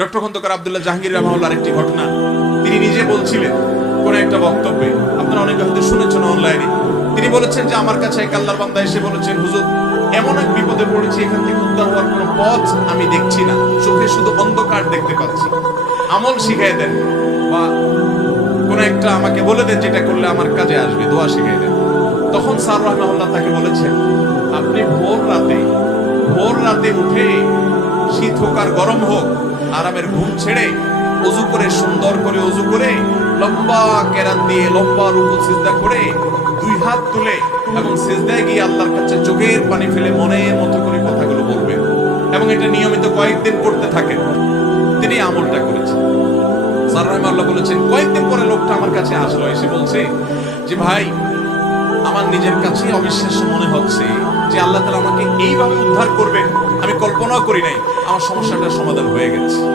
Doctor Khandakar Abdullah Jahangir রাহমাহুল্লাহর একটি ঘটনা তিনি নিজে বলছিলেন কোন একটা বক্তব্যে, আপনারা অনেকে হয়তো শুনেছেন অনলাইনে। তিনি বলেছেন যে আমার কাছে এক আল্লাহর বান্দা এসে বলেছেন, হুজুর এমন এক বিপদে পড়েছি, এখান থেকে উদ্ধার হওয়ার কোনো পথ আমি দেখছি না, চোখে শুধু অন্ধকার দেখতে পাচ্ছি, আমল শিখিয়ে দেন বা কোন একটা আমাকে বলে দেন যেটা করলে আমার কাজে আসবে, দোয়া শিখিয়ে দেন। তখন স্যার রাহমাহুল্লাহ তাকে বলেছেন, আপনি ভোর রাতে উঠে, শীত হোক আর গরম হোক, আরামের ঘুম ছেড়ে ওযু করে, সুন্দর করে ওযু করে, লম্বা কেরাত দিয়ে লম্বা রুকু সিজদা করে, দুই হাত তুলে এবং সিজদায় গিয়ে আল্লাহর কাছে চোখের পানি ফেলে মনের মতো করে কথাগুলো বলবেন এবং এটা নিয়মিত কয়েকদিন করতে থাকেন। তিনি আমলটা করেছেন। স্যার রাহমাহুল্লাহ বলেছেন, কয়েকদিন পরে লোকটা আমার কাছে আসলো, এসে বলছে যে ভাই, আমার নিজের কাছে অবিশ্বাস্য মনে হচ্ছে যে আল্লাহ তাআলা আমাকে এইভাবে উদ্ধার করবে, আমি কল্পনাও করি নাই, আমার সমস্যাটার সমাধান হয়ে গেছে।